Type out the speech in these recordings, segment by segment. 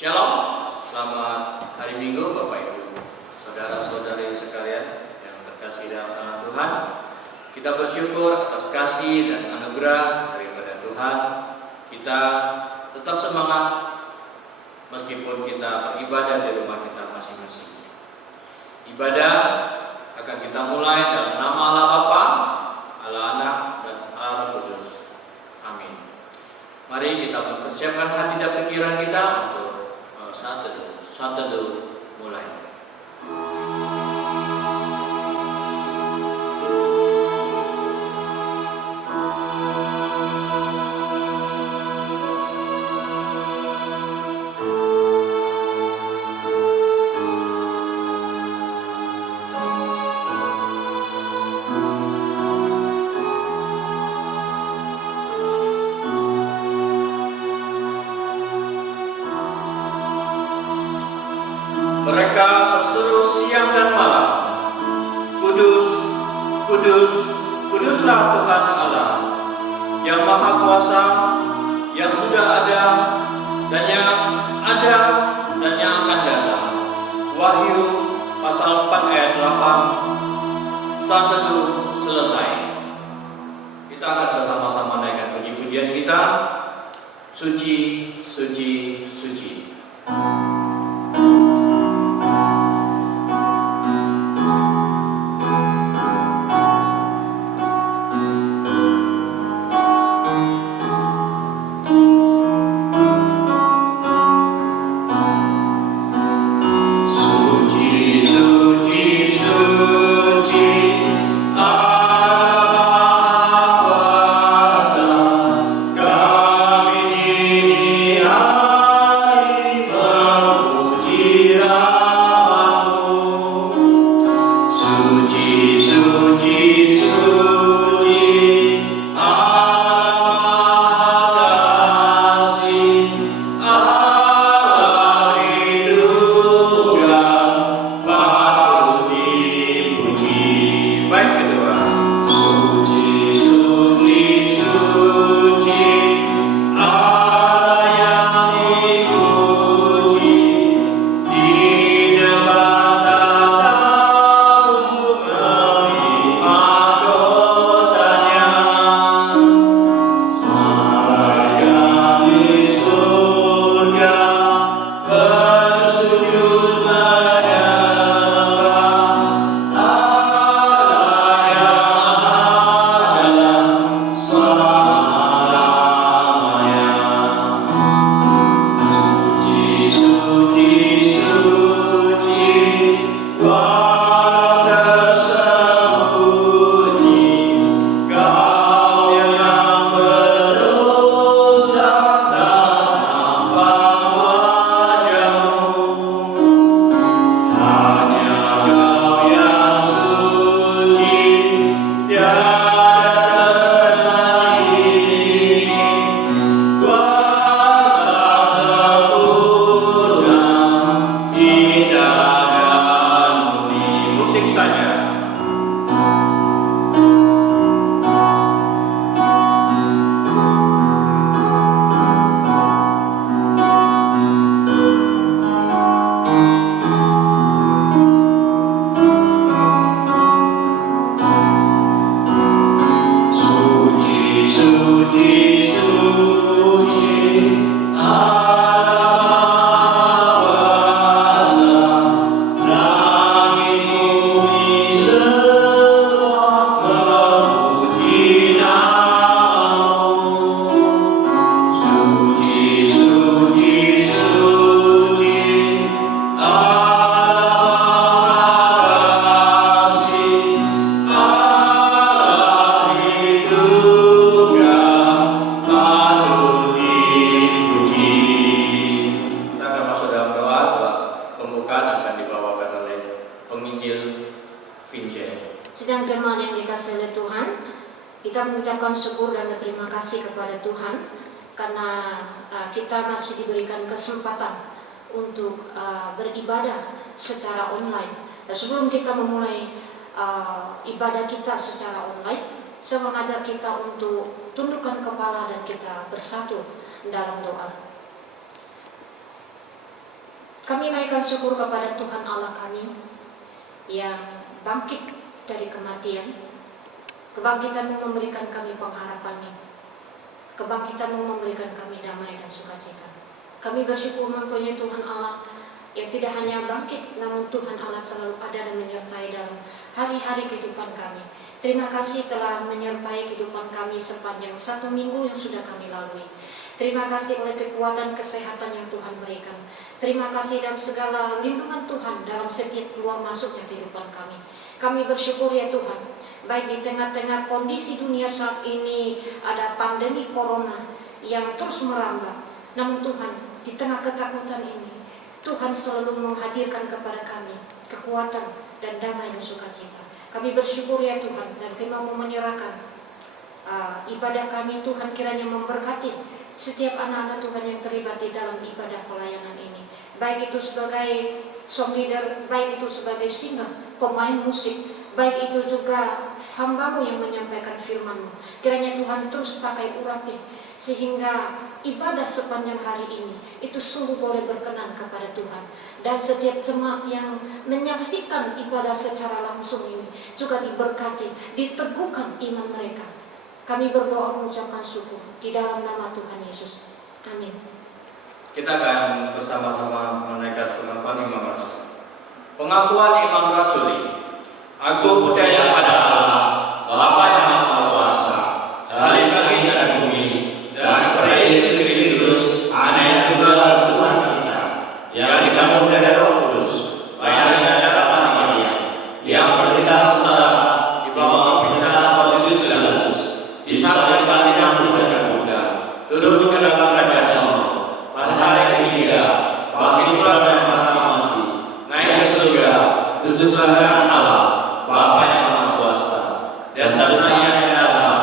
Shalom, selamat hari Minggu Bapak Ibu, saudara-saudari sekalian yang terkasih dalam nama Tuhan. Kita bersyukur atas kasih dan anugerah daripada Tuhan. Kita tetap semangat meskipun kita beribadah di rumah kita masing-masing. Ibadah akan kita mulai dalam nama Allah Bapa, Allah Anak, dan Allah Roh Kudus. Amin. Mari kita mempersiapkan hati dan pikiran kita untuk saat teduh mulai. Mereka berseru siang dan malam, Kudus, Kudus, Kuduslah Tuhan Allah, yang Maha Kuasa, yang sudah ada, dan yang ada, dan yang akan datang. Wahyu pasal 4 ayat 8. Saat teduh selesai. Kita akan bersama-sama naikkan puji-pujian kita. Suci, suci, suci. Kesempatan untuk beribadah secara online. Dan sebelum kita memulai ibadah kita secara online, saya mengajak kita untuk tundukkan kepala dan kita bersatu dalam doa. Kami naikkan syukur kepada Tuhan Allah kami yang bangkit dari kematian. Kebangkitan-Mu memberikan kami pengharapan. Kebangkitan-Mu memberikan kami damai dan sukacita. Kami bersyukur mempunyai Tuhan Allah yang tidak hanya bangkit, namun Tuhan Allah selalu ada dan menyertai dalam hari-hari kehidupan kami. Terima kasih telah menyertai kehidupan kami sepanjang 1 minggu yang sudah kami lalui. Terima kasih oleh kekuatan kesehatan yang Tuhan berikan. Terima kasih dalam segala lindungan Tuhan dalam setiap keluar masuknya kehidupan kami. Kami bersyukur ya Tuhan, baik di tengah-tengah kondisi dunia saat ini ada pandemi corona yang terus merambah. Namun Tuhan, di tengah ketakutan ini, Tuhan selalu menghadirkan kepada kami kekuatan dan damai dan sukacita. Kami bersyukur ya Tuhan, dan kami mau menyerahkan ibadah kami. Tuhan kiranya memberkati setiap anak-anak Tuhan yang terlibat di dalam ibadah pelayanan ini, baik itu sebagai song leader, baik itu sebagai singer, pemain musik, baik itu juga hamba-Mu yang menyampaikan firman-Mu. Kiranya Tuhan terus pakai urapi sehingga ibadah sepanjang hari ini itu sungguh boleh berkenan kepada Tuhan. Dan setiap jemaat yang menyaksikan ibadah secara langsung ini juga diberkati, diteguhkan iman mereka. Kami berdoa mengucapkan syukur di dalam nama Tuhan Yesus. Amin. Kita akan bersama-sama menaikkan pengakuan Imam Rasul. Pengakuan Imam Rasuli. Aku percaya pada Allah, Bapa yang Maha Kuasa, dari langit dan bumi, dan pada Yesus Kristus, Anak yang tunggal Tuhan kita, yang dikandung dari Roh Kudus, lahir dari darah Maria, yang bertindak secara di bawah pimpinan Pontius Pilatus, disalibkan di mati dan terbuka, turun ke dalam kerajaan Allah, pada hari ketiga, bangkit dari antara mati, naik ke surga, duduk sebelah Allah, Bapa yang Maha Kuasa, dan tentunya yang datang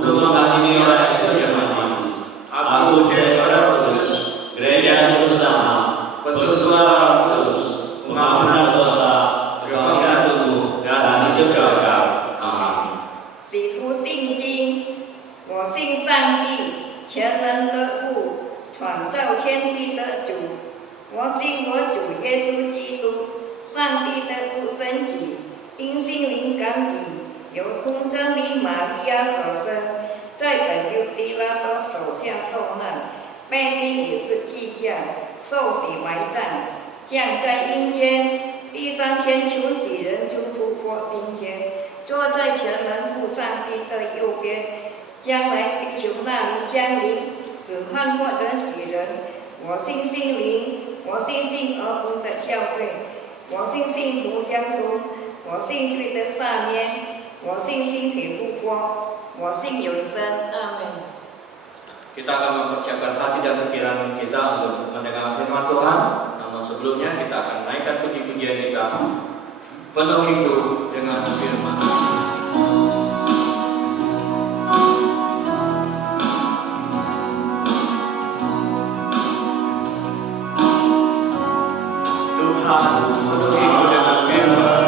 untuk menghakimi orang itu yang mati. Aku percaya pada Roh Kudus, gereja yang bersama, persekutuan Roh Kudus, pengampunan dosa, kebangkitan tubuh, dan hidup kekal. Amin. 使徒信经，我信上帝，全能的父，创造天地的主。我信我主耶稣基督，上帝的独生子。 因心灵感应，由童真理玛利亚所生，在本犹地拉多手下受难，被钉以是祭架，受洗埋葬，降在阴间，第3天求死人就突破今天，坐在全能父上帝的右边，将来地球那里降临，使判活人死人。我信心灵，我信儿童的教会，我信徒相通。 我信罪的赦免，我信身体复活，我信永生。Amin. Kita akan mempersiapkan hati dan pikiran kita untuk mendengar firman Tuhan. Namun sebelumnya kita akan naikkan puji-pujian kita, penuhiku dengan firman. Tuhan, penuhiku dengan firman.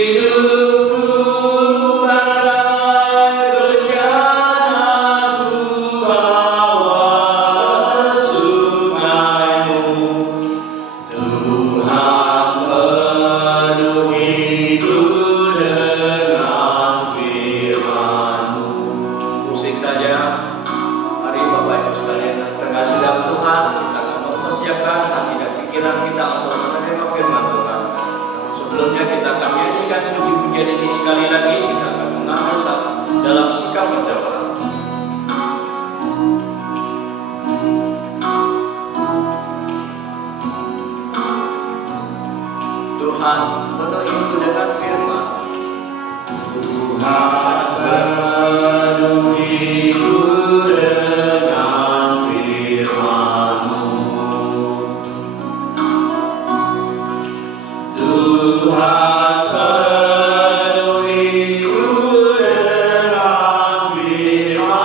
Hidupku bagai bencana, ku bawa lagi kita akan mengambil dalam sikap berdoa. Tuhan penuhiku dengan firman. Tuhan penuhiku dengan firman-Mu. Tuhan penuhiku dengan firman-Mu.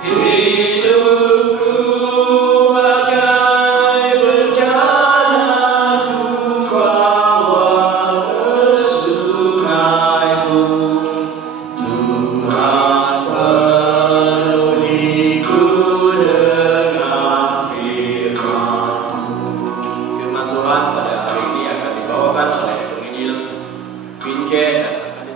Hidupku bagai bejana Ku bawa ke sungai-Mu. Tuhan penuhiku dengan firman-Mu. Firman Tuhan pada hari ini akan dibawakan oleh penginjil Vincent.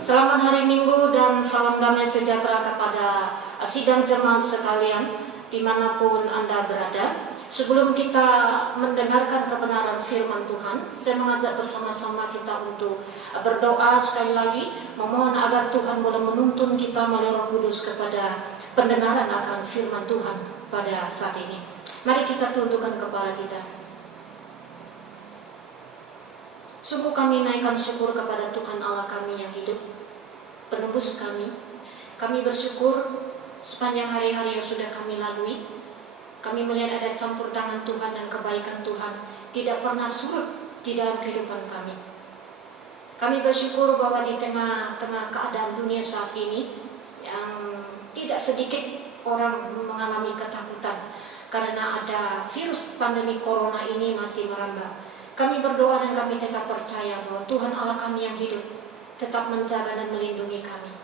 Selamat hari Minggu dan salam damai sejahtera kepada sidang jemaat sekalian dimanapun Anda berada. Sebelum kita mendengarkan kebenaran firman Tuhan, saya mengajak bersama-sama kita untuk berdoa sekali lagi, memohon agar Tuhan boleh menuntun kita melalui Roh Kudus kepada pendengaran akan firman Tuhan pada saat ini. Mari kita tundukkan kepala kita. Sungguh kami naikkan syukur kepada Tuhan Allah kami yang hidup, penebus kami. Kami bersyukur sepanjang hari-hari yang sudah kami lalui. Kami melihat ada campur tangan Tuhan dan kebaikan Tuhan tidak pernah surut di dalam kehidupan kami. Kami bersyukur bahwa di tengah-tengah keadaan dunia saat ini yang tidak sedikit orang mengalami ketakutan karena ada virus pandemi corona ini masih merambah. Kami berdoa dan kami tetap percaya bahwa Tuhan Allah kami yang hidup tetap menjaga dan melindungi kami.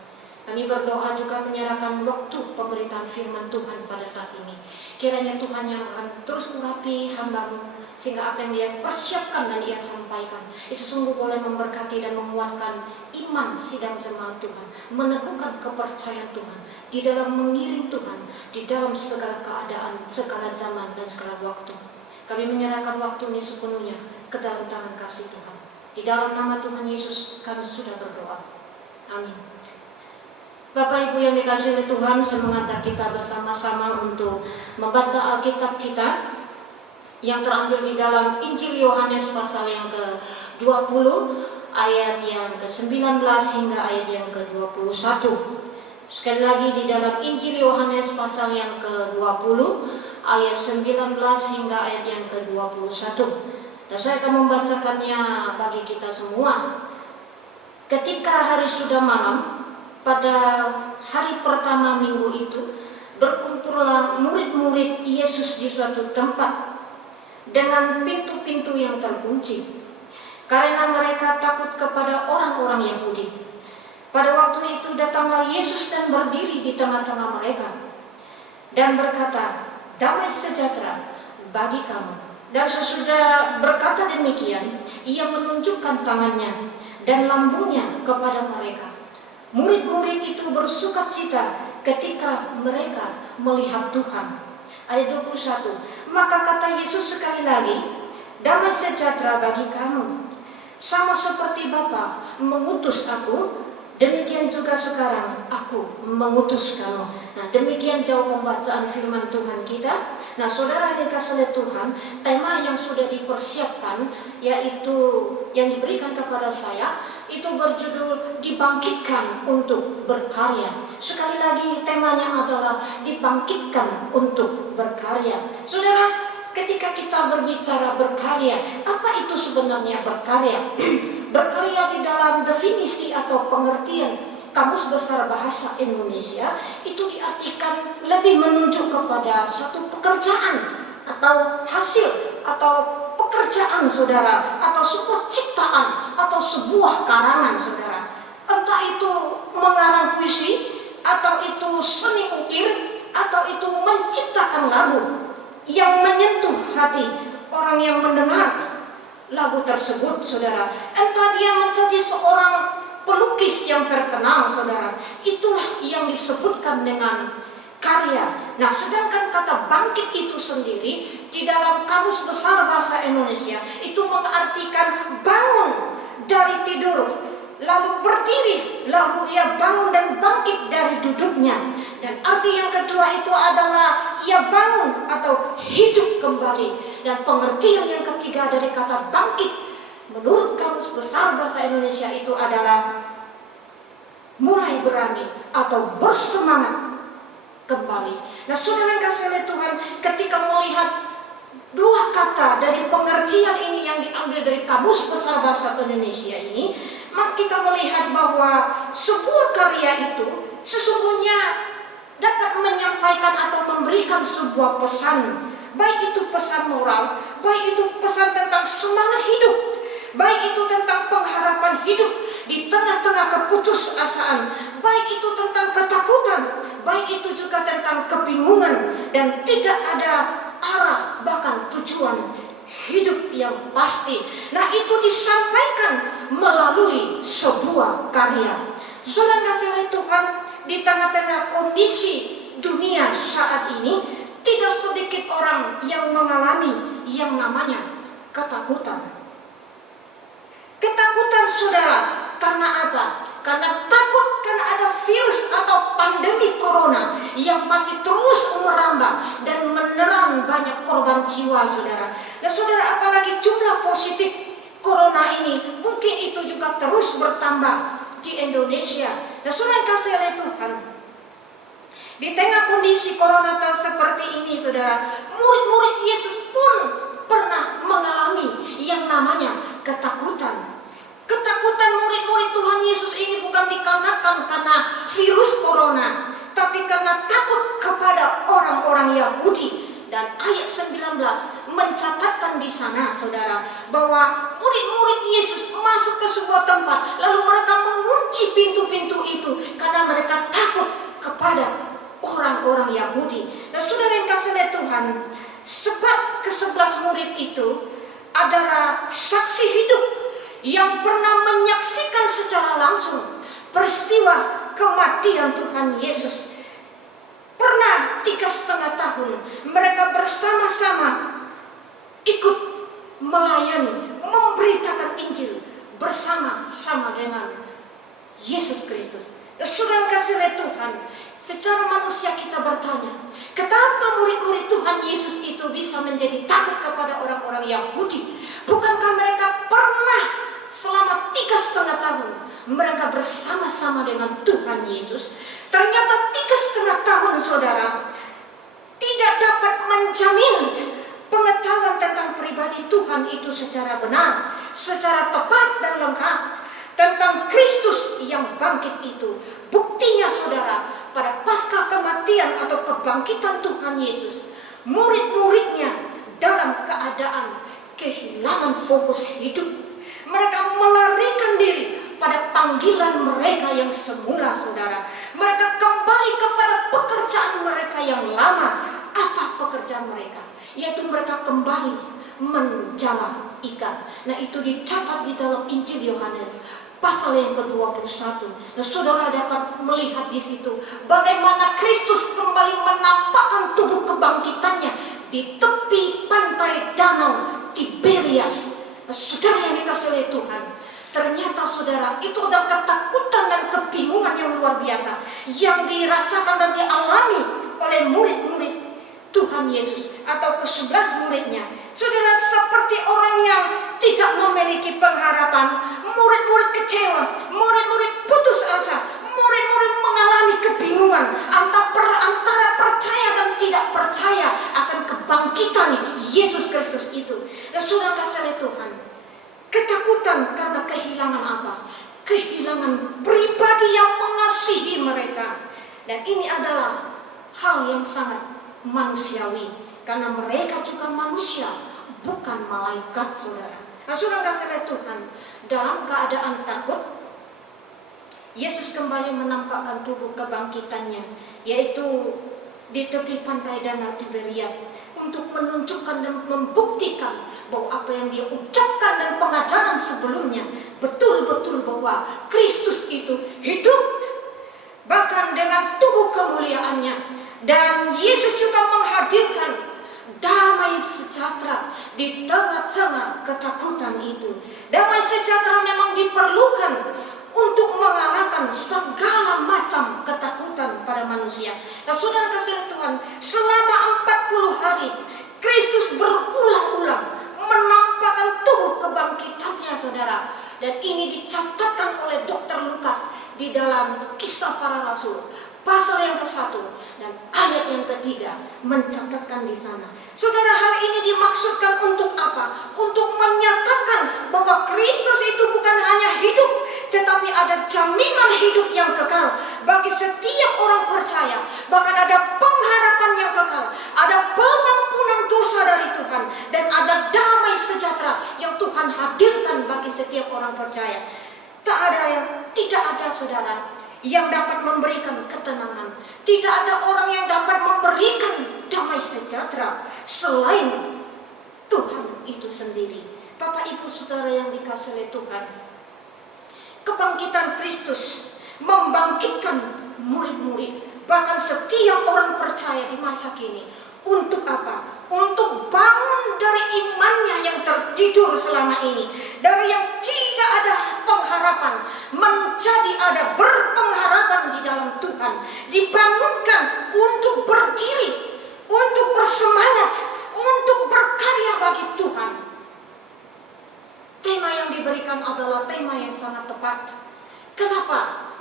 Kami berdoa juga menyerahkan waktu pemberitaan firman Tuhan pada saat ini. Kiranya Tuhan yang akan terus urapi hamba-Mu, sehingga apa yang Dia persiapkan dan Dia sampaikan itu sungguh boleh memberkati dan menguatkan iman sidang jemaat Tuhan, meneguhkan kepercayaan Tuhan di dalam mengiring Tuhan di dalam segala keadaan, segala zaman dan segala waktu. Kami menyerahkan waktu ini sepenuhnya ke dalam tangan kasih Tuhan. Di dalam nama Tuhan Yesus kami sudah berdoa. Amin. Bapak Ibu yang dikasihi oleh Tuhan, saya mengajak kita bersama-sama untuk membaca Alkitab kita yang terambil di dalam Injil Yohanes pasal yang ke-20 ayat yang ke-19 hingga ayat yang ke-21. Sekali lagi di dalam Injil Yohanes pasal yang ke-20 ayat 19 hingga ayat yang ke-21. Dan saya akan membacakannya bagi kita semua. Ketika hari sudah malam, pada hari pertama minggu itu, berkumpullah murid-murid Yesus di suatu tempat dengan pintu-pintu yang terkunci, karena mereka takut kepada orang-orang Yahudi. Pada waktu itu datanglah Yesus dan berdiri di tengah-tengah mereka dan berkata, "Damai sejahtera bagi kamu." Dan sesudah berkata demikian, Ia menunjukkan tangannya dan lambungnya kepada mereka. Murid-murid itu bersukacita ketika mereka melihat Tuhan. Ayat 21. Maka kata Yesus sekali lagi, "Damai sejahtera bagi kamu. Sama seperti Bapa mengutus aku, demikian juga sekarang aku mengutus kamu." Nah, demikian jauh pembacaan firman Tuhan kita. Nah, saudara yang dikasihi oleh Tuhan, tema yang sudah dipersiapkan, yaitu yang diberikan kepada saya, itu berjudul dibangkitkan untuk berkarya. Sekali lagi temanya adalah dibangkitkan untuk berkarya. Saudara, ketika kita berbicara berkarya, apa itu sebenarnya berkarya? Berkarya di dalam definisi atau pengertian Kamus Besar Bahasa Indonesia itu diartikan lebih menunjuk kepada satu pekerjaan atau hasil atau pekerjaan saudara, atau sebuah ciptaan atau sebuah karangan saudara. Entah itu mengarang puisi, atau itu seni ukir, atau itu menciptakan lagu yang menyentuh hati orang yang mendengar lagu tersebut saudara. Entah dia menjadi seorang pelukis yang terkenal saudara. Itulah yang disebutkan dengan karya. Nah, sedangkan kata bangkit itu sendiri di dalam Kamus Besar Bahasa Indonesia itu mengartikan bangun dari tidur, lalu berdiri, lalu ia bangun dan bangkit dari duduknya. Dan arti yang kedua itu adalah ia bangun atau hidup kembali. Dan pengertian yang ketiga dari kata bangkit menurut Kamus Besar Bahasa Indonesia itu adalah mulai berani atau bersemangat kembali. Nah, saudara yang kasih oleh Tuhan, ketika melihat dua kata dari pengertian ini yang diambil dari Kamus Besar Bahasa Indonesia ini, maka kita melihat bahwa sebuah karya itu sesungguhnya dapat menyampaikan atau memberikan sebuah pesan, baik itu pesan moral, baik itu pesan tentang semangat hidup, baik itu tentang pengharapan hidup di tengah-tengah keputusasaan, baik itu tentang ketakutan, baik itu juga tentang kebingungan dan tidak ada arah bahkan tujuan hidup yang pasti. Nah, itu disampaikan melalui sebuah karya. Saudara kasih oleh Tuhan, di tengah-tengah kondisi dunia saat ini tidak sedikit orang yang mengalami yang namanya ketakutan. Ketakutan saudara, karena apa? Karena takut karena ada virus atau pandemi corona yang masih terus merambah dan menelan banyak korban jiwa saudara. Nah saudara, apalagi jumlah positif corona ini mungkin itu juga terus bertambah di Indonesia. Nah saudara kasih oleh Tuhan, di tengah kondisi corona seperti ini saudara, murid-murid Yesus pun pernah mengalami yang namanya ketakutan. Ketakutan murid-murid Tuhan Yesus ini bukan dikarenakan karena virus corona, tapi karena takut kepada orang-orang Yahudi. Dan ayat 19 mencatatkan di sana saudara, bahwa murid-murid Yesus masuk ke sebuah tempat, lalu mereka mengunci pintu-pintu itu karena mereka takut kepada orang-orang Yahudi. Dan saudara yang kasih oleh Tuhan, sebab ke-11 murid itu adalah saksi hidup yang pernah menyaksikan secara langsung peristiwa kematian Tuhan Yesus. Pernah 3,5 tahun mereka bersama-sama ikut melayani, memberitakan Injil bersama-sama dengan Yesus Kristus. Saudara kasih oleh Tuhan, secara manusia kita bertanya, kenapa murid-murid Tuhan Yesus itu bisa menjadi takut kepada orang-orang Yahudi? Bukankah mereka pernah selama 3,5 tahun mereka bersama-sama dengan Tuhan Yesus? Ternyata 3,5 tahun saudara tidak dapat menjamin pengetahuan tentang pribadi Tuhan itu secara benar, secara tepat dan lengkap tentang Kristus yang bangkit itu. Buktinya saudara, pada pasca kematian atau kebangkitan Tuhan Yesus, murid-muridnya dalam keadaan kehilangan fokus hidup. Mereka melarikan diri pada panggilan mereka yang semula saudara. Mereka kembali kepada pekerjaan mereka yang lama. Apa pekerjaan mereka? Yaitu mereka kembali menjala ikan. Nah itu dicatat di dalam Injil Yohanes pasal yang ke-21. Nah saudara dapat melihat di situ bagaimana Kristus kembali menampakkan tubuh kebangkitannya di tepi pantai danau Tiberias. Saudara yang dikasih oleh Tuhan, ternyata saudara itu ada ketakutan dan kebingungan yang luar biasa yang dirasakan dan dialami oleh murid-murid Tuhan Yesus atau ke-11 muridnya. Saudara, seperti orang yang tidak memiliki pengharapan, murid-murid kecewa, murid-murid putus asa, murid-murid mengalami kebingungan antara percaya dan tidak percaya akan kebangkitan Yesus Kristus itu. Dan saudara kasih oleh Tuhan, ketakutan karena kehilangan apa? Kehilangan pribadi yang mengasihi mereka. Dan ini adalah hal yang sangat manusiawi, karena mereka juga manusia, bukan malaikat saudara. Nah saudara kasih oleh Tuhan, dalam keadaan takut, Yesus kembali menampakkan tubuh kebangkitannya, yaitu di tepi pantai danau Tiberias, untuk menunjukkan dan membuktikan bahwa apa yang dia ucapkan dan pengajaran sebelumnya betul-betul bahwa Kristus itu hidup, bahkan dengan tubuh kemuliaannya, Dan Yesus juga menghadirkan damai sejahtera di tengah-tengah ketakutan itu. Damai sejahtera memang diperlukan untuk mengalahkan segala macam ketakutan pada manusia. Nah, saudara kasih Tuhan, selama 40 hari Kristus berulang-ulang menampakkan tubuh kebangkitannya, saudara. Dan ini dicatatkan oleh Dr. Lukas di dalam Kisah Para Rasul pasal yang ke-1 dan ayat yang ke-3 mencatatkan di sana. Saudara, hal ini dimaksudkan untuk apa? Untuk menyatakan bahwa Kristus itu bukan hanya hidup, tetapi ada jaminan hidup yang kekal bagi setiap orang percaya. Bahkan ada pengharapan yang kekal, ada pengampunan dosa dari Tuhan, dan ada damai sejahtera yang Tuhan hadirkan bagi setiap orang percaya. Tidak ada saudara yang dapat memberikan ketenangan. Tidak ada orang yang dapat memberikan damai sejahtera selain Tuhan itu sendiri. Bapak Ibu Saudara yang dikasihi oleh Tuhan, kebangkitan Kristus membangkitkan murid-murid, bahkan setiap orang percaya di masa kini. Untuk apa? Untuk bangun dari imannya yang tertidur selama ini, dari yang tidak ada pengharapan menjadi ada berpengharapan di dalam Tuhan, dibangunkan untuk berdiri, untuk bersemangat, untuk berkarya bagi Tuhan. Tema yang diberikan adalah tema yang sangat tepat. Kenapa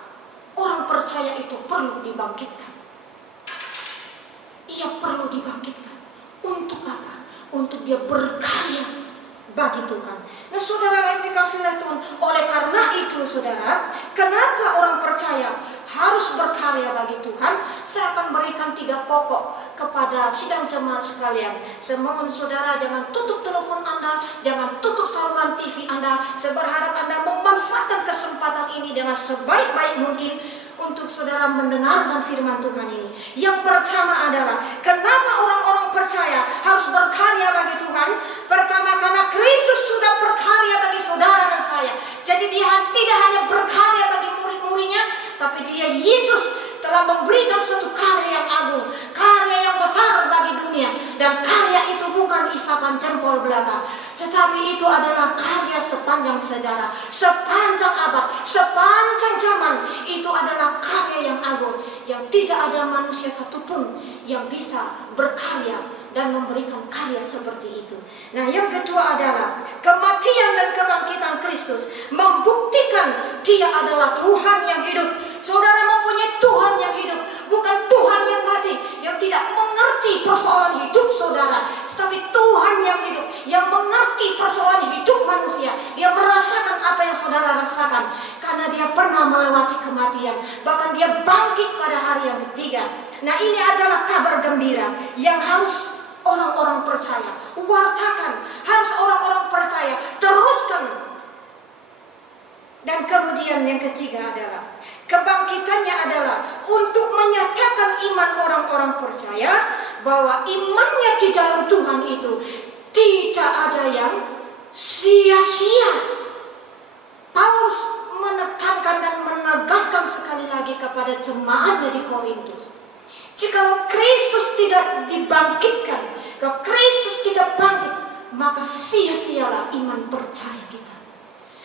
orang percaya itu perlu dibangkitkan? Ia perlu dibangkitkan. Untuk apa? Untuk dia berkarya bagi Tuhan. Nah, saudara yang dikasihi oleh Tuhan, oleh karena itu saudara, kenapa orang percaya harus berkarya bagi Tuhan? Saya akan berikan 3 pokok kepada sidang jemaat sekalian. Saya mohon saudara jangan tutup telepon Anda, jangan tutup saluran TV Anda. Saya berharap Anda memanfaatkan kesempatan ini dengan sebaik-baik mungkin untuk saudara mendengarkan firman Tuhan ini. Yang pertama adalah, kenapa orang-orang percaya harus berkarya bagi Tuhan? Pertama, karena Kristus sudah berkarya bagi saudara dan saya. Jadi dia tidak hanya berkarya bagi murid-muridnya, tapi dia Yesus telah memberikan suatu karya yang agung, karya yang besar bagi dunia. Dan karya itu bukan isapan jempol belaka, tetapi itu adalah karya sepanjang sejarah, sepanjang abad, sepanjang zaman. Itu adalah karya yang agung, yang tidak ada manusia satupun yang bisa berkarya dan memberikan karya seperti itu. Nah, yang kedua adalah kematian dan kebangkitan Kristus membuktikan dia adalah Tuhan yang hidup. Saudara mempunyai Tuhan yang hidup, bukan Tuhan yang mati, yang tidak mengerti persoalan hidup saudara, tetapi Tuhan yang hidup, yang mengerti persoalan hidup manusia. Dia merasakan apa yang saudara rasakan, karena dia pernah melewati kematian, bahkan dia bangkit pada hari yang ketiga. Nah, ini adalah kabar gembira yang harus orang-orang percaya wartakan, harus orang-orang percaya teruskan. Dan kemudian yang ketiga adalah kebangkitannya adalah untuk menyatakan iman orang-orang percaya bahwa imannya di dalam Tuhan itu tidak ada yang sia-sia. Paulus menekankan dan menegaskan sekali lagi kepada jemaatnya di Korintus, jika Kristus tidak dibangkitkan, kalau Kristus tidak bangkit, maka sia-sialah iman percaya kita.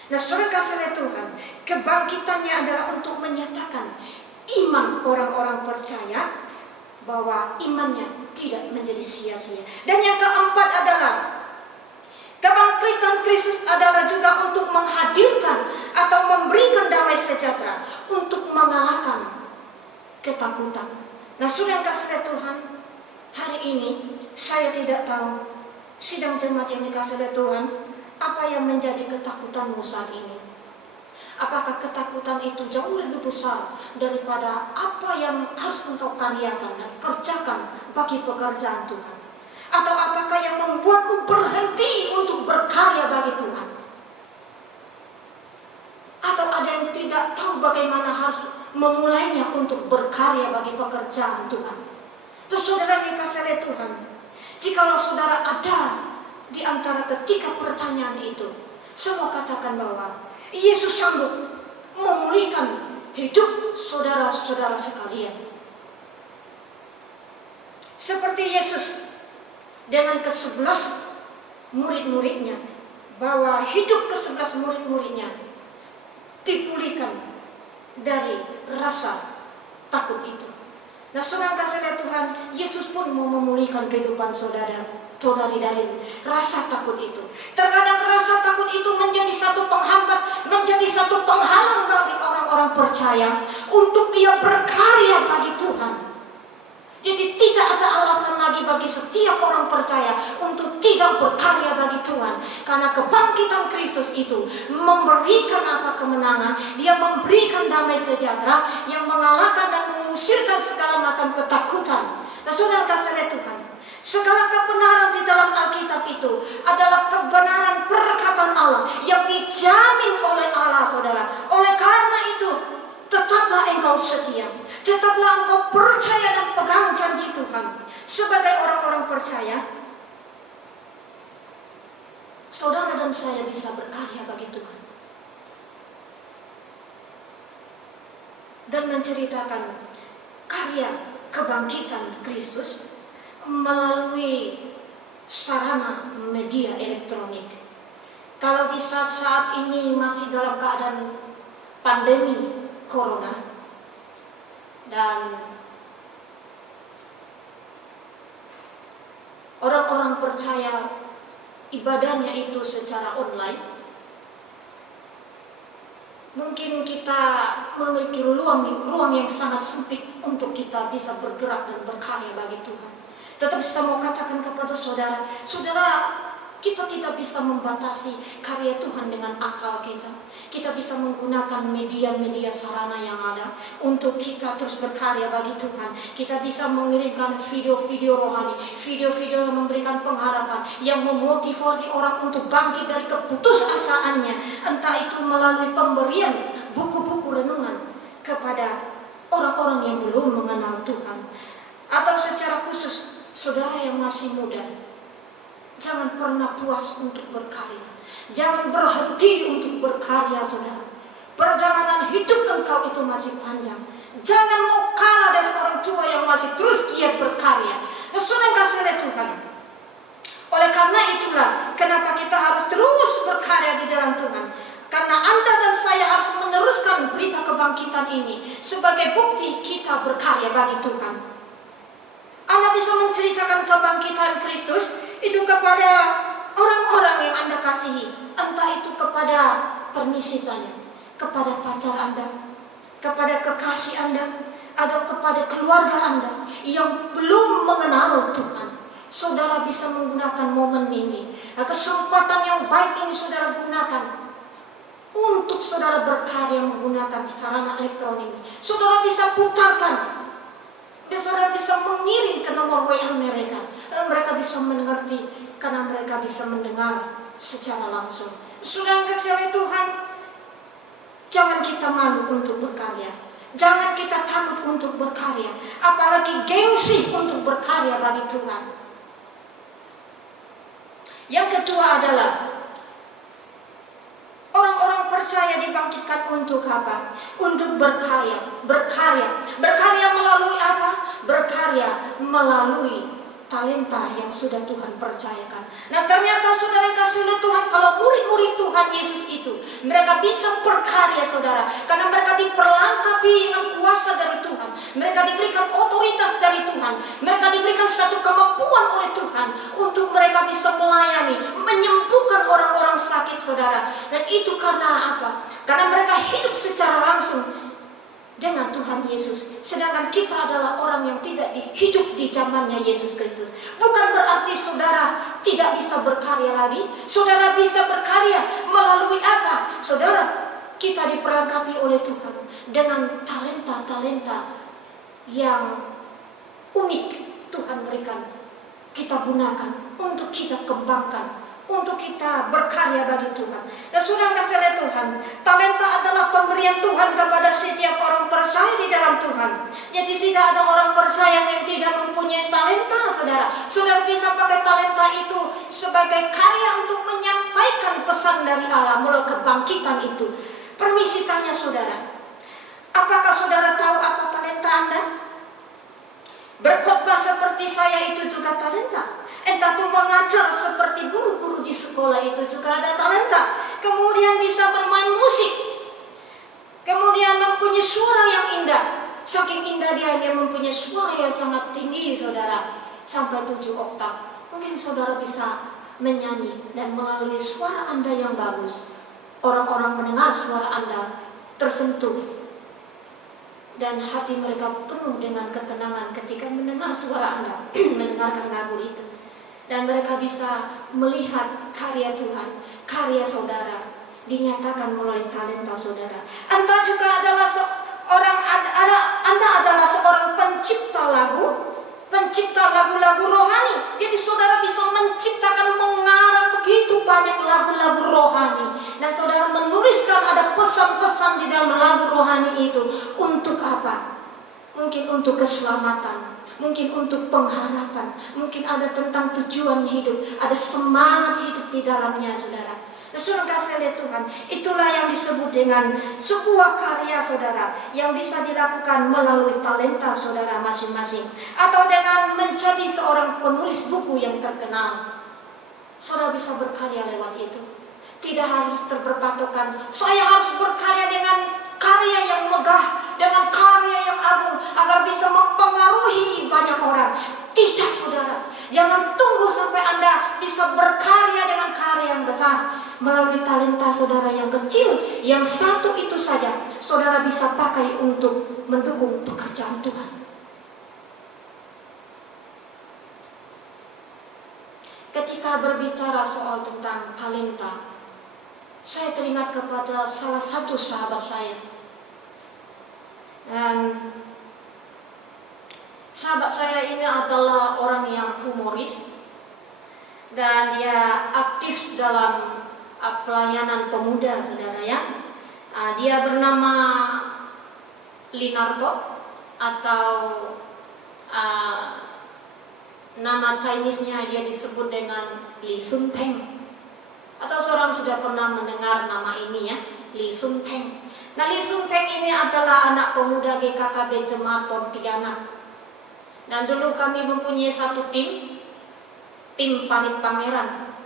Nah, saudara kasih Tuhan, kebangkitannya adalah untuk menyatakan iman orang-orang percaya bahwa imannya tidak menjadi sia-sia. Dan yang keempat adalah kebangkitan Kristus adalah juga untuk menghadirkan atau memberikan damai sejahtera, untuk mengalahkan ketakutan. Nah, saudara kasih Tuhan, hari ini saya tidak tahu sidang jemaat yang dikasih oleh Tuhan, apa yang menjadi ketakutanmu saat ini? Apakah ketakutan itu jauh lebih besar daripada apa yang harus engkau karyakan dan kerjakan bagi pekerjaan Tuhan? Atau apakah yang membuatmu berhenti untuk berkarya bagi Tuhan? Atau ada yang tidak tahu bagaimana harus memulainya untuk berkarya bagi pekerjaan Tuhan? Terus saudara dikasih oleh Tuhan, jikalau saudara ada di antara ketiga pertanyaan itu, semua katakan bahwa Yesus sanggup memulihkan hidup saudara-saudara sekalian. Seperti Yesus dengan ke-11 murid-muridnya, bahwa hidup ke-11 murid-muridnya dipulihkan dari rasa takut itu. Nah, saudara kasih lihat Tuhan, Yesus pun mau memulihkan kehidupan saudari dari rasa takut itu. Terkadang rasa takut itu menjadi satu penghambat, menjadi satu penghalang bagi orang-orang percaya untuk dia berkarya bagi Tuhan. Jadi tidak ada alasan lagi bagi setiap orang percaya untuk tidak berkarya bagi Tuhan. Karena kebangkitan Kristus itu memberikan apa kemenangan. Dia memberikan damai sejahtera yang mengalahkan dan mengusirkan segala macam ketakutan. Nah, saudara kasih lihat Tuhan, segala kebenaran di dalam Alkitab itu adalah kebenaran perkataan Allah yang dijamin oleh Allah, saudara. Oleh karena itu, tetaplah engkau setia, tetaplah engkau percaya dan pegang janji Tuhan. Sebagai orang-orang percaya, saudara dan saya bisa berkarya bagi Tuhan dan menceritakan karya kebangkitan Kristus melalui sarana media elektronik. Kalau di saat-saat ini masih dalam keadaan pandemi Corona dan orang-orang percaya ibadahnya itu secara online, mungkin kita memiliki ruang yang sangat sempit untuk kita bisa bergerak dan berkarya bagi Tuhan. Tetapi saya mau katakan kepada saudara, kita tidak bisa membatasi karya Tuhan dengan akal kita. Kita bisa menggunakan media-media sarana yang ada untuk kita terus berkarya bagi Tuhan. Kita bisa mengirimkan video-video rohani, video-video yang memberikan pengharapan, yang memotivasi orang untuk bangkit dari keputusasaannya. Entah itu melalui pemberian buku-buku renungan kepada orang-orang yang belum mengenal Tuhan. Atau secara khusus, saudara yang masih muda, jangan pernah puas untuk berkarya. Jangan berhenti untuk berkarya, saudara. Perjalanan hidup engkau itu masih panjang. Jangan mau kalah dari orang tua yang masih terus giat berkarya. Saudara kasih lihat Tuhan. Oleh karena itulah, kenapa kita harus terus berkarya di dalam Tuhan. Karena Anda dan saya harus meneruskan berita kebangkitan ini sebagai bukti kita berkarya bagi Tuhan. Anda bisa menceritakan kebangkitan Kristus itu kepada orang-orang yang Anda kasihi, entah itu kepada permisi saya, kepada pacar Anda, kepada kekasih Anda, atau kepada keluarga Anda yang belum mengenal Tuhan. Saudara bisa menggunakan momen ini, kesempatan yang baik ini saudara gunakan untuk saudara berkarya menggunakan sarana elektronik. Saudara bisa putarkan, saudara bisa mengirim ke nomor WA mereka, dan mereka bisa mengerti. Karena mereka bisa mendengar secara langsung. Saudara kasih oleh Tuhan, jangan kita malu untuk berkarya. Jangan kita takut untuk berkarya. Apalagi gengsi untuk berkarya bagi Tuhan. Yang kedua adalah orang-orang percaya dibangkitkan untuk apa? Untuk berkarya. Berkarya melalui apa? Berkarya melalui talenta yang sudah Tuhan percayakan. Nah, ternyata saudara yang kasih oleh Tuhan, kalau murid-murid Tuhan Yesus itu, mereka bisa berkarya, saudara, karena mereka diperlengkapi dengan kuasa dari Tuhan. Mereka diberikan otoritas dari Tuhan. Mereka diberikan satu kemampuan oleh Tuhan untuk mereka bisa melayani, menyembuhkan orang-orang sakit, saudara. Dan itu karena apa? Karena mereka hidup secara langsung dengan Tuhan Yesus. Sedangkan kita adalah orang yang tidak hidup di zamannya Yesus Kristus. Bukan berarti saudara tidak bisa berkarya lagi. Saudara bisa berkarya melalui apa? Saudara, kita diperlengkapi oleh Tuhan dengan talenta-talenta yang unik Tuhan berikan. Kita gunakan untuk kita kembangkan, untuk kita berkarya bagi Tuhan. Dan sudah kasih lihat Tuhan, talenta adalah pemberian Tuhan kepada setiap orang percaya di dalam Tuhan. Jadi tidak ada orang percaya yang tidak mempunyai talenta, saudara. Saudara bisa pakai talenta itu sebagai karya untuk menyampaikan pesan dari Allah melalui kebangkitan itu. Permisi tanya saudara, apakah saudara tahu apa talenta Anda? Berkhotbah seperti saya itu juga talenta. Entah itu mengajar seperti guru-guru di sekolah itu juga ada talenta. Kemudian bisa bermain musik. Kemudian mempunyai suara yang indah. Saking indah dia mempunyai suara yang sangat tinggi, saudara. Sampai 7 oktav. Mungkin saudara bisa menyanyi dan melalui suara Anda yang bagus, orang-orang mendengar suara Anda tersentuh. Dan hati mereka penuh dengan ketenangan ketika mendengar suara Anda, mendengarkan lagu itu. Dan mereka bisa melihat karya Tuhan, karya saudara, dinyatakan melalui talenta saudara. Anda juga adalah Anda adalah seorang pencipta lagu-lagu rohani. Jadi saudara bisa menciptakan, mengarang begitu banyak lagu-lagu rohani. Dan saudara menuliskan ada pesan-pesan di dalam lagu rohani itu. Untuk apa? Mungkin untuk keselamatan, mungkin untuk pengharapan, mungkin ada tentang tujuan hidup, ada semangat hidup di dalamnya, saudara. Saudara kasih oleh Tuhan, itulah yang disebut dengan sebuah karya saudara yang bisa dilakukan melalui talenta saudara masing-masing, atau dengan menjadi seorang penulis buku yang terkenal. Saudara bisa berkarya lewat itu. Tidak harus berpatokan saya harus berkarya dengan karya yang megah, dengan karya yang agung agar bisa mempengaruhi banyak orang. Tidak, saudara. Jangan tunggu sampai Anda bisa berkarya dengan karya yang besar. Melalui talenta saudara yang kecil, yang satu itu saja, saudara bisa pakai untuk mendukung pekerjaan Tuhan. Ketika berbicara soal tentang talenta, saya teringat kepada salah satu sahabat saya. Dan sahabat saya ini adalah orang yang humoris, dan dia aktif dalam pelayanan pemuda, saudara ya. Dia bernama Leonardo, atau nama Chinese-nya dia disebut dengan Li Sun Peng. Atau seorang sudah pernah mendengar nama ini ya, Li Sun Peng. Nah, Li Sun Peng ini adalah anak pemuda GKKB Jemaat Pontianak. Dan dulu kami mempunyai satu tim Parit Pangeran.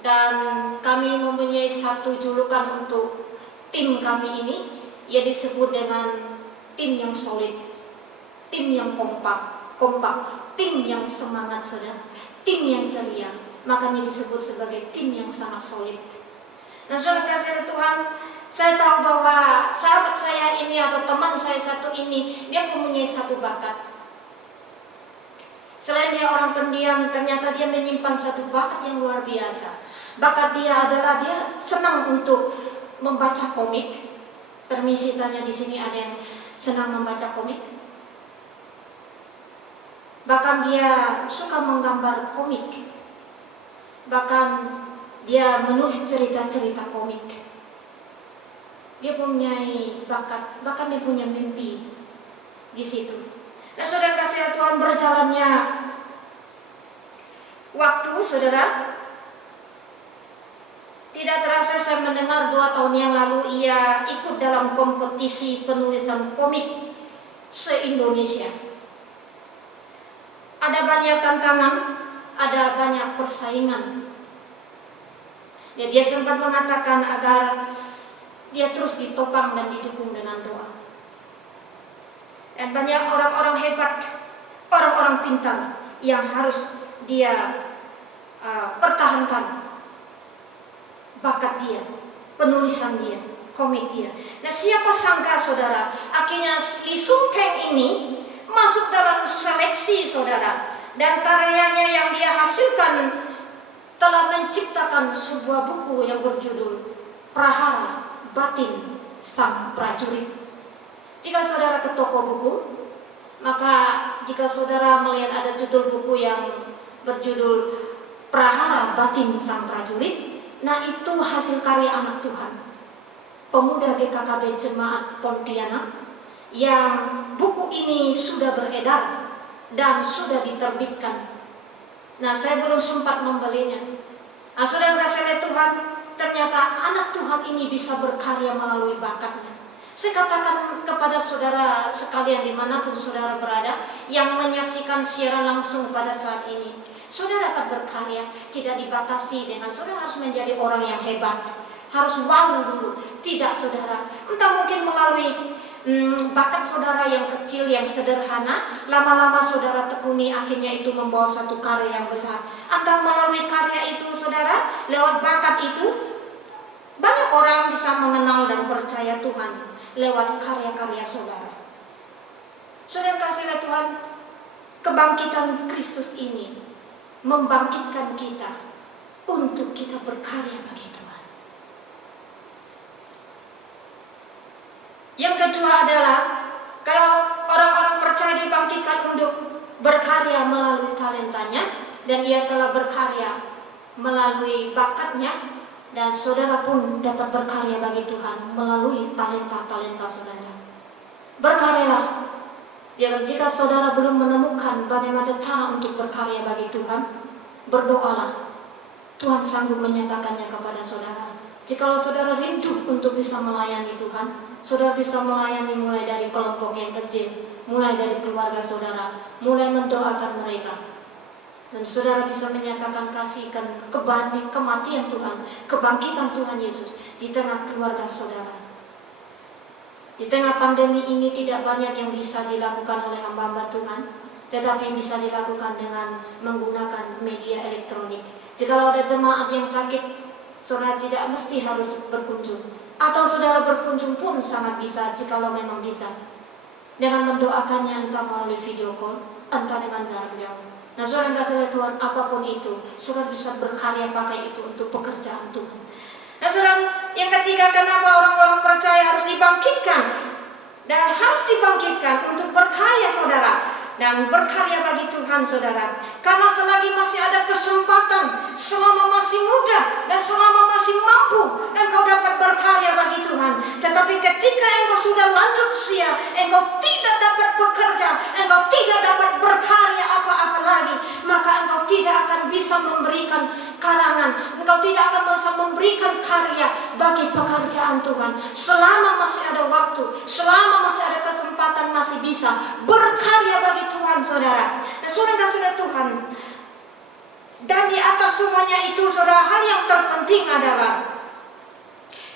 Dan kami mempunyai satu julukan untuk tim kami ini, ia disebut dengan tim yang solid, tim yang kompak, tim yang semangat saudara, tim yang ceria. Makanya disebut sebagai tim yang sangat solid. Nah, saudara kasih Tuhan, saya tahu bahwa sahabat saya ini atau teman saya satu ini, dia mempunyai satu bakat. Selain dia orang pendiam, ternyata dia menyimpan satu bakat yang luar biasa. Bakat dia adalah dia senang untuk membaca komik. Permisi tanya di sini, ada yang senang membaca komik? Bahkan dia suka menggambar komik. Bahkan dia menulis cerita-cerita komik. Dia punya bakat, bahkan dia punya mimpi di situ. Nah, saudara kasih Tuhan, berjalannya waktu, saudara, tidak terasa saya mendengar 2 tahun yang lalu ia ikut dalam kompetisi penulisan komik se-Indonesia. Ada banyak tantangan, ada banyak persaingan. Ya, dia sempat mengatakan agar dia terus ditopang dan didukung dengan doa. Dan banyak orang-orang hebat, orang-orang pintar yang harus dia pertahankan bakat dia, penulisan dia, komik dia. Nah, siapa sangka saudara, akhirnya Li Sun Peng ini masuk dalam seleksi saudara, dan karyanya yang dia hasilkan telah menciptakan sebuah buku yang berjudul Prahara Batin Sang Prajurit. Jika saudara ke toko buku, maka jika saudara melihat ada judul buku yang berjudul Prahara Batin Sang Prajurit, nah itu hasil karya anak Tuhan, pemuda GKKB Jemaat Pontianak, yang buku ini sudah beredar dan sudah diterbitkan. Nah, saya belum sempat membelinya. Nah, saudara kasih oleh Tuhan, ternyata anak Tuhan ini bisa berkarya melalui bakatnya. Saya katakan kepada saudara sekalian dimanapun saudara berada yang menyaksikan siaran langsung pada saat ini, saudara dapat berkarya, tidak dibatasi dengan saudara harus menjadi orang yang hebat, harus wow dulu. Tidak saudara, entah mungkin melalui bakat saudara yang kecil, yang sederhana, lama-lama saudara tekuni, akhirnya itu membawa suatu karya yang besar. Entah melalui karya itu saudara, lewat bakat itu, banyak orang bisa mengenal dan percaya Tuhan lewat karya-karya saudara. Saudara kasih oleh Tuhan, kebangkitan Kristus ini membangkitkan kita untuk kita berkarya bagi Tuhan. Yang kedua adalah, kalau orang-orang percaya dibangkitkan untuk berkarya melalui talentanya, dan ia telah berkarya melalui bakatnya, dan saudara pun dapat berkarya bagi Tuhan melalui talenta-talenta saudara. Berkaryalah. Jika saudara belum menemukan bagaimana cara untuk berkarya bagi Tuhan, berdoalah. Tuhan sanggup menyatakannya kepada saudara. Jikalau saudara rindu untuk bisa melayani Tuhan, saudara bisa melayani mulai dari kelompok yang kecil, mulai dari keluarga saudara, mulai mendoakan mereka. Dan saudara bisa menyatakan kasihkan kematian Tuhan, kebangkitan Tuhan Yesus di tengah keluarga saudara. Di tengah pandemi ini tidak banyak yang bisa dilakukan oleh hamba-hamba Tuhan, tetapi bisa dilakukan dengan menggunakan media elektronik. Jikalau ada jemaat yang sakit, saudara tidak mesti harus berkunjung, atau saudara berkunjung pun sangat bisa jikalau memang bisa, dengan mendoakannya entah melalui video call, entah dengan jarak jauh. Nah saudara kasih oleh Tuhan, apapun itu, saudara bisa berkarya pakai itu untuk pekerjaan Tuhan. Nah saudara, yang ketiga, kenapa orang-orang percaya harus dibangkitkan dan harus dibangkitkan untuk berkarya saudara dan berkarya bagi Tuhan saudara. Karena selagi masih ada kesempatan, selama masih muda dan selama masih mampu, engkau dapat berkarya bagi Tuhan. Tetapi ketika engkau sudah lanjut usia, engkau tidak dapat bekerja, engkau tidak dapat berkarya apa-apa lagi, maka engkau tidak akan bisa memberikan karangan, engkau tidak akan bisa memberikan karya bagi pekerjaan Tuhan. Selama masih ada waktu, selama masih ada kesempatan, masih bisa berkarya bagi Tuhan saudara. Nah saudara kasih Tuhan, dan di atas semuanya itu saudara, hal yang terpenting adalah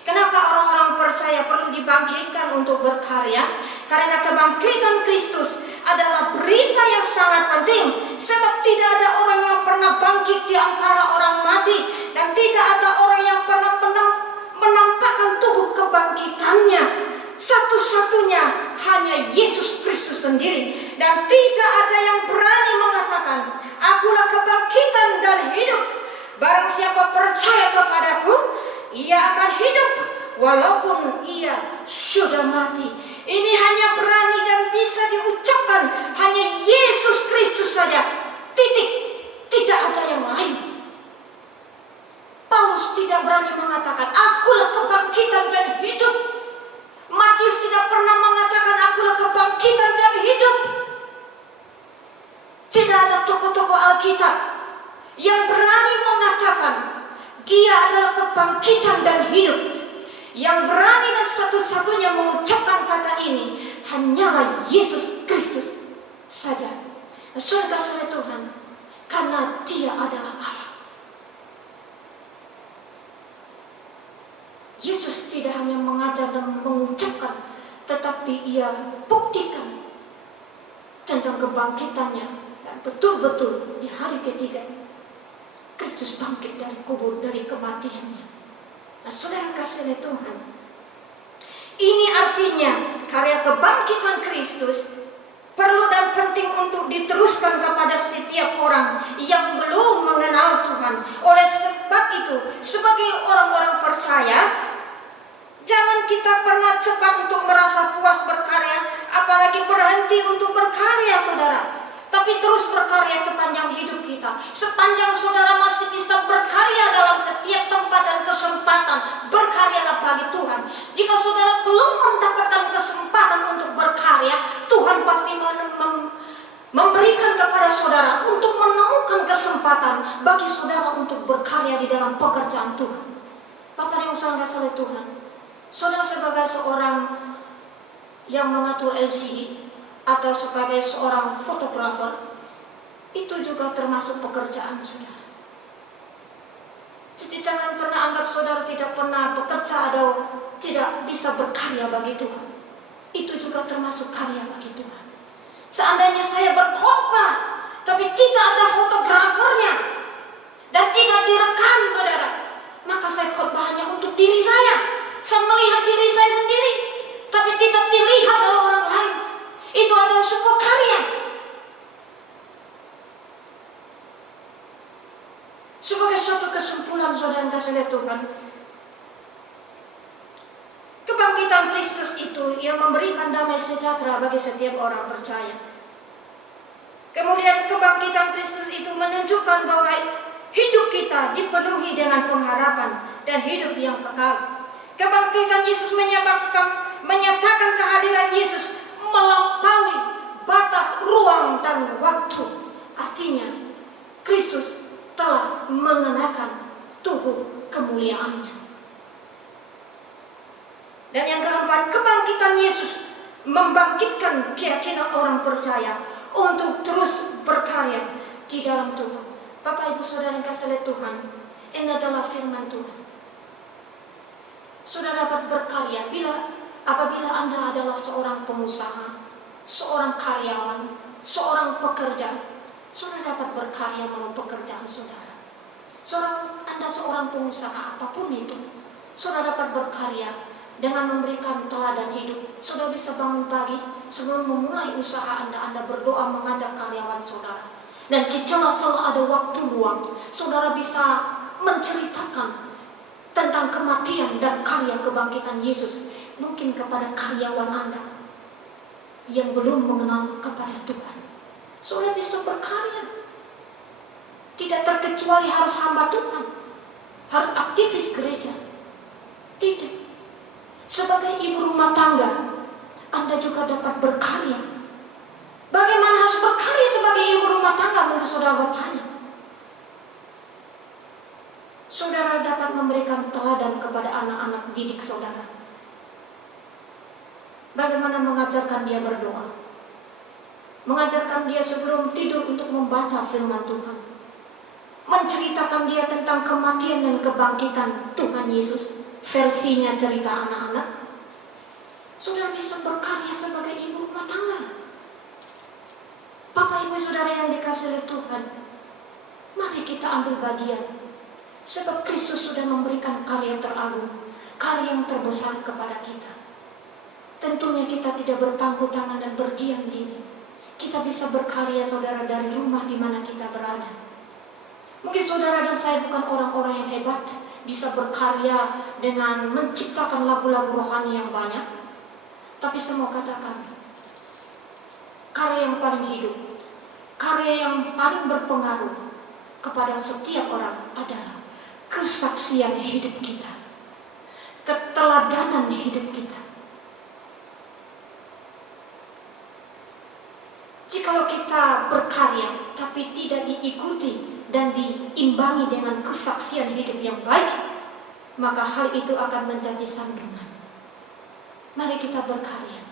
kenapa orang-orang percaya perlu dibangkitkan untuk berkarya? Karena kebangkitan Kristus adalah berita yang sangat penting. Sebab tidak ada orang yang pernah bangkit di antara orang mati, dan tidak ada orang yang pernah menampakkan tubuh kebangkitannya. Satu-satunya hanya Yesus Kristus sendiri. Dan tidak ada yang berani mengatakan, akulah kebangkitan dan hidup. Barang siapa percaya kepadaku, ia akan hidup walaupun ia sudah mati. Ini hanya berani dan bisa diucapkan hanya Yesus Kristus saja. Titik. Tidak ada yang lain. Paulus tidak berani mengatakan, akulah kebangkitan dan hidup. Matius tidak pernah mengatakan, akulah kebangkitan dan hidup. Tidak ada tokoh-tokoh Alkitab yang berani mengatakan dia adalah kebangkitan dan hidup. Yang berani dan satu-satunya mengucapkan kata ini hanyalah Yesus Kristus saja. Surga oleh Tuhan, karena Dia adalah Allah. Yesus tidak hanya mengajar dan mengucapkan, tetapi Ia buktikan tentang kebangkitannya. Dan betul-betul di hari ketiga Kristus bangkit dari kubur, dari kematiannya. Nah, saudara kasih oleh Tuhan, ini artinya karya kebangkitan Kristus perlu dan penting untuk diteruskan kepada setiap orang yang belum mengenal Tuhan. Oleh sebab itu, sebagai orang-orang percaya, jangan kita pernah cepat untuk merasa puas berkarya, apalagi berhenti untuk berkarya saudara. Tapi terus berkarya sepanjang hidup kita. Sepanjang saudara masih bisa berkarya dalam setiap tempat dan kesempatan, berkaryalah bagi Tuhan. Jika saudara belum mendapatkan kesempatan untuk berkarya, Tuhan pasti memberikan kepada saudara untuk menemukan kesempatan bagi saudara untuk berkarya di dalam pekerjaan Tuhan. Bapak yang saudara kasih Tuhan, saudara sebagai seorang yang mengatur LCD atau sebagai seorang fotografer, itu juga termasuk pekerjaan saudara. Jadi jangan pernah anggap saudara tidak pernah bekerja atau tidak bisa berkarya bagi Tuhan. Itu juga termasuk karya bagi Tuhan. Seandainya saya berkhotbah, tapi tidak ada fotografernya dan tidak direkam saudara, maka saya khotbah hanya untuk diri saya. Saya melihat diri saya sendiri, tapi tidak dilihat oleh orang lain. Itu adalah sebuah karya. Sebagai suatu kesimpulan saudara yang kasih lihat Tuhan, kebangkitan Kristus itu yang memberikan damai sejahtera bagi setiap orang percaya. Kemudian kebangkitan Kristus itu menunjukkan bahwa hidup kita dipenuhi dengan pengharapan dan hidup yang kekal. Kebangkitan Yesus menyatakan kehadiran Yesus melampaui batas ruang dan waktu. Artinya Kristus telah mengenakan tubuh kemuliaannya. Dan yang keempat, kebangkitan Yesus membangkitkan keyakinan orang percaya untuk terus berkarya di dalam Tuhan. Bapak Ibu Saudara yang kasih oleh Tuhan, ini adalah firman Tuhan. Saudara dapat berkarya apabila Anda adalah seorang pengusaha, seorang karyawan, seorang pekerja. Saudara dapat berkarya melalui pekerjaan saudara. Anda seorang pengusaha apapun itu, saudara dapat berkarya dengan memberikan teladan hidup. Saudara bisa bangun pagi sebelum memulai usaha Anda berdoa mengajak karyawan saudara. Dan di celah-celah ada waktu luang, saudara bisa menceritakan tentang kematian dan karya kebangkitan Yesus mungkin kepada karyawan Anda yang belum mengenal kepada Tuhan. Saudara bisa berkarya. Tidak terkecuali harus hamba Tuhan, harus aktivis gereja. Tidak. Sebagai ibu rumah tangga, Anda juga dapat berkarya. Bagaimana harus berkarya sebagai ibu rumah tangga? Mungkin saudara bertanya. Saudara dapat memberikan teladan kepada anak-anak didik saudara. Bagaimana mengajarkan dia berdoa, mengajarkan dia sebelum tidur untuk membaca firman Tuhan, menceritakan dia tentang kematian dan kebangkitan Tuhan Yesus, versinya cerita anak-anak. Saudara bisa berkarya sebagai ibu rumah tangga. Bapak Ibu Saudara yang dikasihi oleh Tuhan, mari kita ambil bagian. Sebab Kristus sudah memberikan karya teragung, karya yang terbesar kepada kita. Tentunya kita tidak berpangku tangan dan berdiam diri. Kita bisa berkarya saudara dari rumah di mana kita berada. Mungkin saudara dan saya bukan orang-orang yang hebat, bisa berkarya dengan menciptakan lagu-lagu rohani yang banyak. Tapi semua katakan, karya yang paling hidup, karya yang paling berpengaruh kepada setiap orang adalah kesaksian hidup kita, keteladanan hidup kita. Jikalau kita berkarya tapi tidak diikuti dan diimbangi dengan kesaksian hidup yang baik, maka hal itu akan menjadi sandungan. Mari kita berkarya.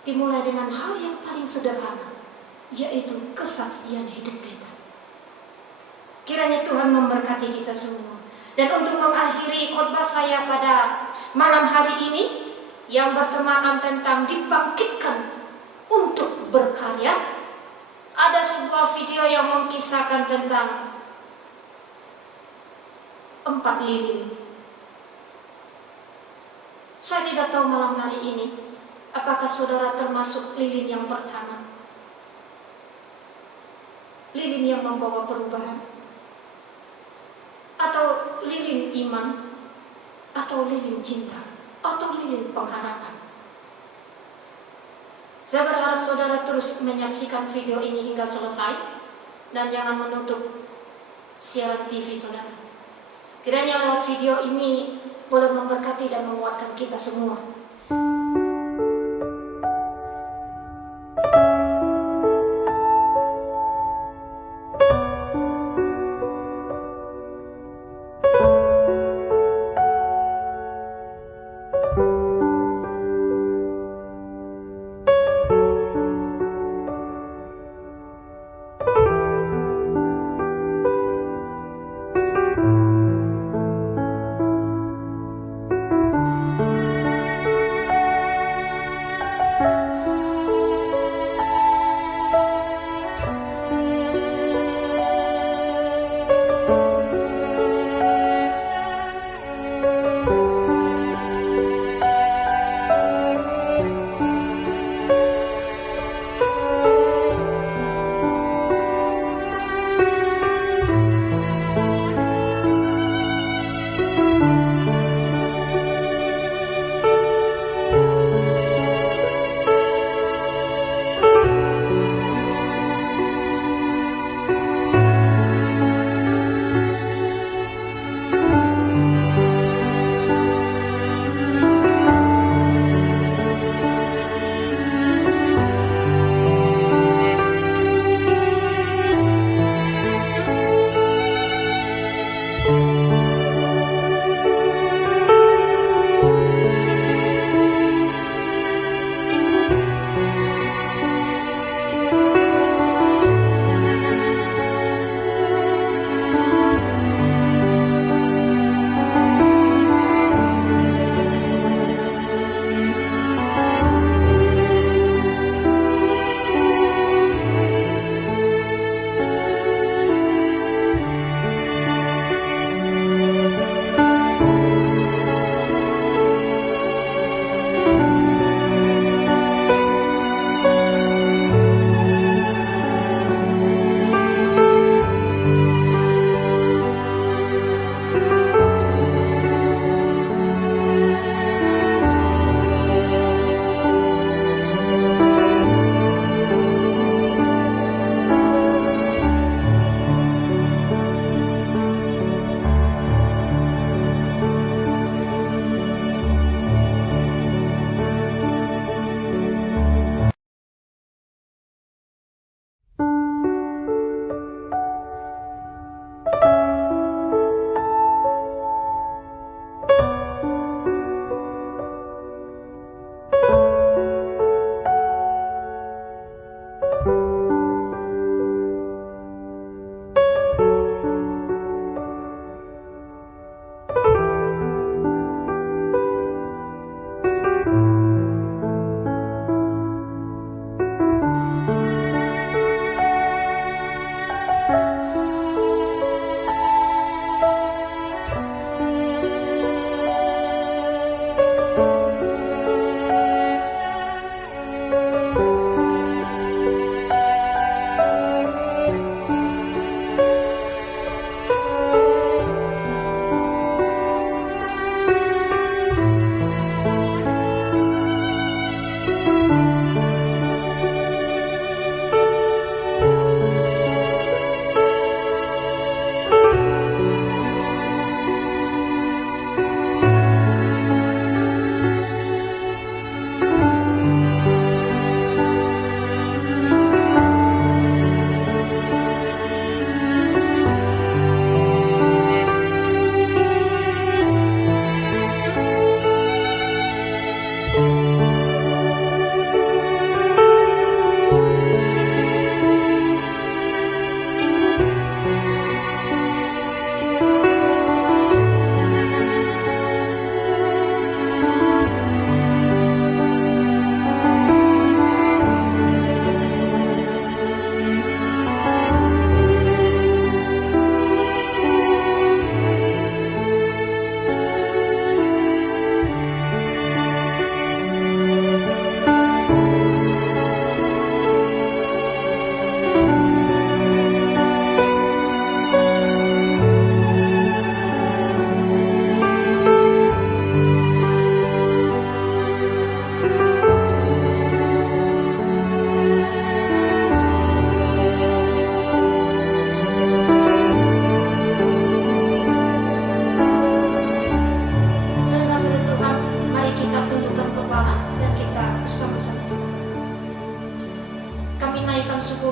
Dimulai dengan hal yang paling sederhana, yaitu kesaksian hidup kita. Kiranya Tuhan memberkati kita semua. Dan untuk mengakhiri khotbah saya pada malam hari ini yang bertemakan tentang dibangkitkan untuk berkarya, ada sebuah video yang mengkisahkan tentang 4 lilin. Saya tidak tahu malam hari ini apakah saudara termasuk lilin yang pertama, lilin yang membawa perubahan, atau lilin iman, atau lilin cinta, atau lilin pengharapan. Saya berharap saudara terus menyaksikan video ini hingga selesai dan jangan menutup siaran TV saudara. Kiranya lewat video ini boleh memberkati dan menguatkan kita semua.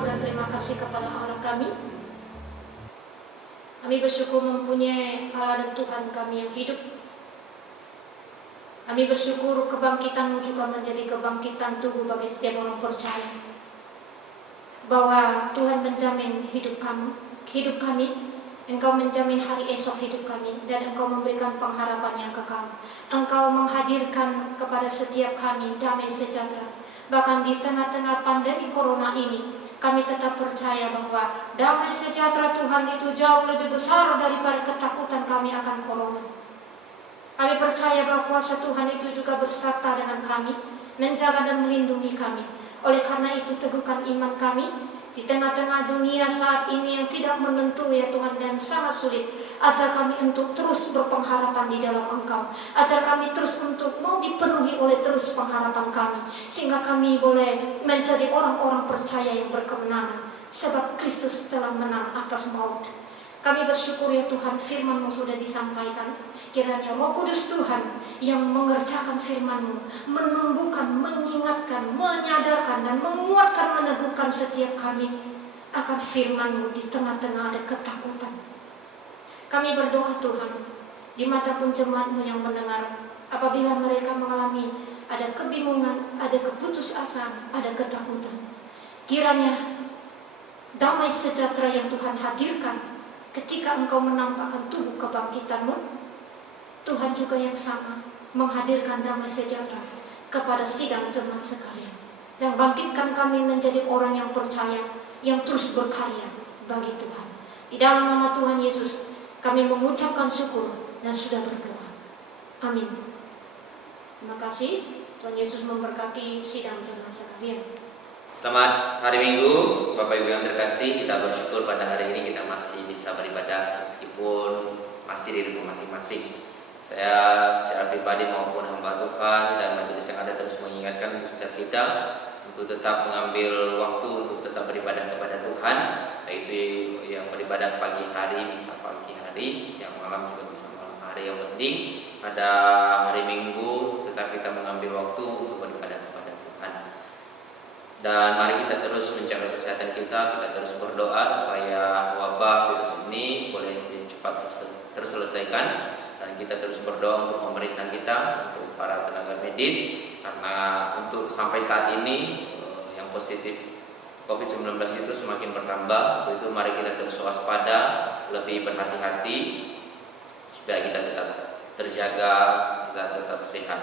dan terima kasih kepada Allah kami. Kami bersyukur mempunyai Allah dan Tuhan kami yang hidup. Kami bersyukur kebangkitan-Mu juga menjadi kebangkitan tubuh bagi setiap orang percaya. Bahwa Tuhan menjamin hidup kami, Engkau menjamin hari esok hidup kami, dan Engkau memberikan pengharapan yang kekal. Engkau menghadirkan kepada setiap kami damai sejahtera. Bahkan di tengah-tengah pandemi corona ini, kami tetap percaya bahwa damai sejahtera Tuhan itu jauh lebih besar daripada ketakutan kami akan corona. Kami percaya bahwa kuasa Tuhan itu juga berserta dengan kami, menjaga dan melindungi kami. Oleh karena itu, teguhkan iman kami di tengah-tengah dunia saat ini yang tidak menentu ya Tuhan, dan sangat sulit. Ajar kami untuk terus berpengharapan di dalam Engkau. Ajar kami terus untuk mau dipenuhi oleh terus pengharapan kami, sehingga kami boleh menjadi orang-orang percaya yang berkemenangan, sebab Kristus telah menang atas maut. Kami bersyukur ya Tuhan, firman-Mu sudah disampaikan. Kiranya Roh Kudus Tuhan yang mengerjakan firman-Mu, menumbuhkan, mengingatkan, menyadarkan, dan menguatkan, meneguhkan setiap kami akan firman-Mu di tengah-tengah ada ketakutan. Kami berdoa Tuhan, di mata pun jemaat-Mu yang mendengar, apabila mereka mengalami ada kebingungan, ada keputusasaan, ada ketakutan, kiranya damai sejahtera yang Tuhan hadirkan ketika Engkau menampakkan tubuh kebangkitan-Mu, Tuhan juga yang sama menghadirkan damai sejahtera kepada sidang jemaat sekalian, dan bangkitkan kami menjadi orang yang percaya, yang terus berkarya bagi Tuhan. Di dalam nama Tuhan Yesus kami mengucapkan syukur dan sudah berdoa. Amin. Terima kasih. Tuhan Yesus memberkati sidang jemaat sekalian. Selamat hari Minggu, Bapak Ibu yang terkasih. Kita bersyukur pada hari ini kita masih bisa beribadah meskipun masih di rumah masing-masing. Saya secara pribadi maupun hamba Tuhan dan majelis yang ada terus mengingatkan setiap kita untuk tetap mengambil waktu untuk tetap beribadah kepada Tuhan. Yaitu yang beribadah pagi hari bisa pagi hari, yang malam juga bisa malam hari. Yang penting pada hari Minggu tetap kita mengambil waktu untuk beribadah kepada Tuhan. Dan mari kita terus menjaga kesehatan kita terus berdoa supaya wabah virus ini boleh cepat terselesaikan. Dan kita terus berdoa untuk pemerintah kita, untuk para tenaga medis, karena untuk sampai saat ini yang positif COVID-19 itu semakin bertambah. Untuk itu mari kita terus waspada, lebih berhati-hati supaya kita tetap terjaga, kita tetap sehat.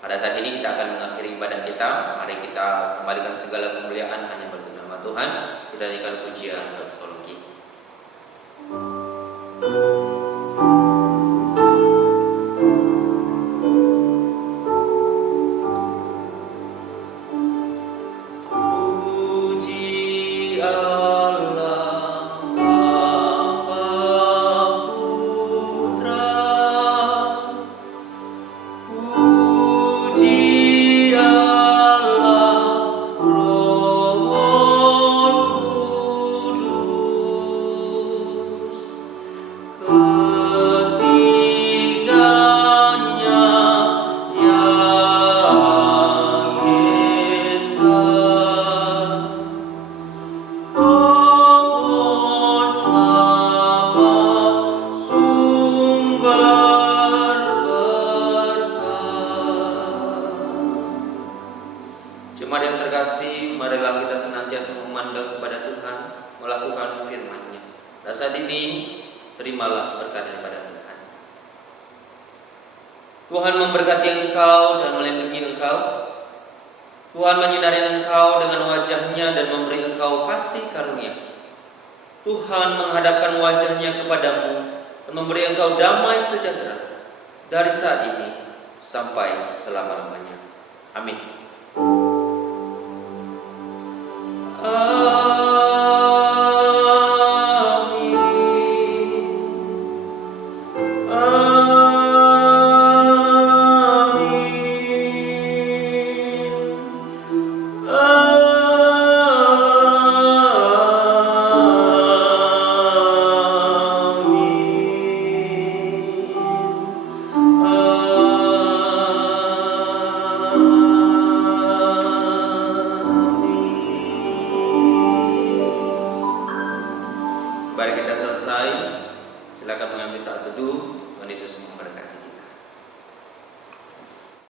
Pada saat ini kita akan mengakhiri ibadah kita. Mari kita kembalikan segala kemuliaan hanya bagi nama Tuhan. Kita berikan pujian dan doksologi. Tuhan memberkati engkau dan melindungi engkau. Tuhan menyinari engkau dengan wajah-Nya dan memberi engkau kasih karunia. Tuhan menghadapkan wajah-Nya kepadamu dan memberi engkau damai sejahtera dari saat ini sampai selama-lamanya. Amin.